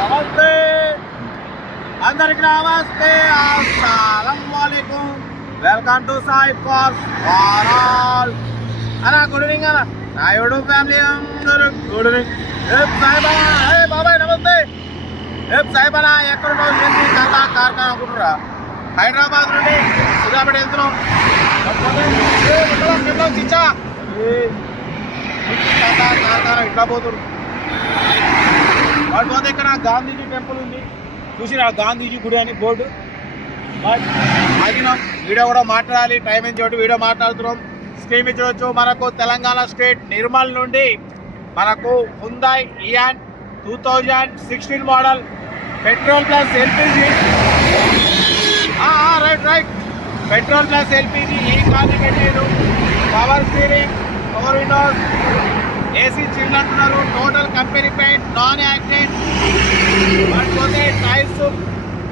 నమస్తే అందరికి, నమస్తే, అస్సలాముఅలైకుం. వెల్కమ్ టు సాయి కార్స్ వారాల్ అన్న. గుడ్ ఈవినింగ్ అన్న. నా యూట్యూబ్ ఫ్యామిలీ అందరూ గుడ్ ఈవినింగ్. సాయిబాబా బాబాయ్ నమస్తే. సాయిబాబా ఎక్కడ కార్ఖానా అనుకుంటురా? హైదరాబాద్ నుండి సూర్యాపేట వెళ్తున్నాం. చిచ్చా ఇట్లా పోతున్నారు. వాడు పోతే ఇక్కడ గాంధీజీ టెంపుల్ ఉంది, చూసిరా గాంధీజీ గుడి అని బోర్డు. ఆగినాం, వీడియో కూడా మాట్లాడాలి, టైం ఏం చోటు వీడియో మాట్లాడుతున్నాం. స్క్రీన్ ఇచ్చవచ్చు. మనకు తెలంగాణ స్టేట్ నిర్మల్ నుండి మనకు Hyundai Eon 2016 model petrol plus LPG. Right petrol plus LPG ఈ కార్ని పెట్టారు. Power steering, power windows, AC chill అంటున్నారు. Total company paint, non accident. వాటిపోతే టైర్స్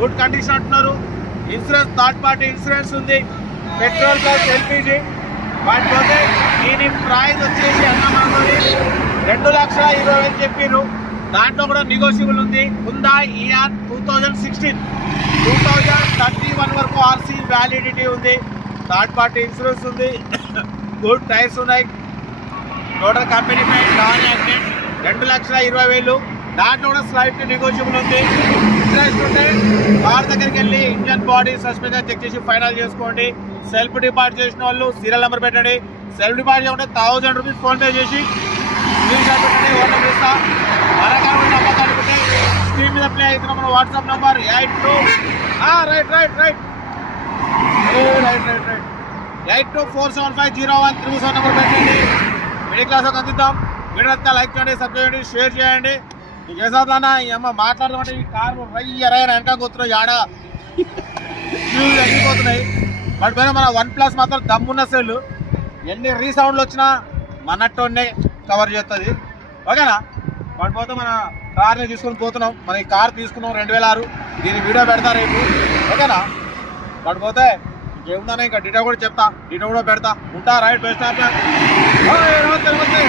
గుడ్ కండిషన్ అంటున్నారు. ఇన్సూరెన్స్ థర్డ్ పార్టీ ఇన్సూరెన్స్ ఉంది. Petrol plus LPG. వాటిపోతే దీని price వచ్చేసి అన్నమానది 2,20,000 చెప్పారు. దాంట్లో కూడా నెగోషియబుల్ ఉంది. హుందాయ్ ఇయాన్ 2016 2031 వరకు ఆర్సీ వ్యాలిడిటీ ఉంది. థర్డ్ పార్టీ ఇన్సూరెన్స్ ఉంది. గుడ్ టైర్స్ ఉన్నాయి. Total company paint, non accident. 2,20,000. దాంట్లో కూడా స్లైట్ నెగోషియబుల్ ఉంది. ఇంట్రెస్ట్ ఉంటే కార్ దగ్గరికి వెళ్ళి ఇంజన్, బాడీ, సస్పెన్షన్ చెక్ చేసి ఫైనల్ చేసుకోండి. సెల్ఫ్ డిపాజిట్ చేసిన వాళ్ళు సీరియల్ నెంబర్ పెట్టండి. సెల్ఫ్ డిపాజిట్ చేయకుంటే 1000 రూపీస్ ఫోన్పే చేసి స్క్రీన్ షాట్ పెట్టండి. ఓన్ నెంబర్ ఇస్తా. మనకు నమ్మకానుకుంటే స్క్రీన్ మీద ప్లే అవుతున్న మన వాట్సాప్ నెంబర్ 82475013 నెంబర్ పెట్టండి. Middle class అందిద్దాం. వీడియో అంతా లైక్ చేయండి, సబ్స్క్రైబ్ చేయండి, షేర్ చేయండి. నీకు చేసాదన్నా ఈ అమ్మ మాట్లాడదామంటే ఈ కారు రయ్యరైన వెనక కూర్చున్నాయి, ఆడ తగ్గిపోతున్నాయి. వాటి పైన మన OnePlus మాత్రం దమ్మున్న సెల్. ఎన్ని రీసౌండ్లు వచ్చినా మనట్టు కవర్ చేస్తుంది. ఓకేనా? వాటి పోతే మన కార్ని తీసుకొని పోతున్నాం. మన ఈ కార్ తీసుకున్నాం 2006. దీని వీడియో పెడతా రేపు. ఓకేనా? వాటి పోతే ఇంకేముందన్నా ఇంకా డీటెయిల్ కూడా చెప్తా, డీటెయిల్ కూడా పెడతా. ఉంటా. Right, best of. నమస్తే.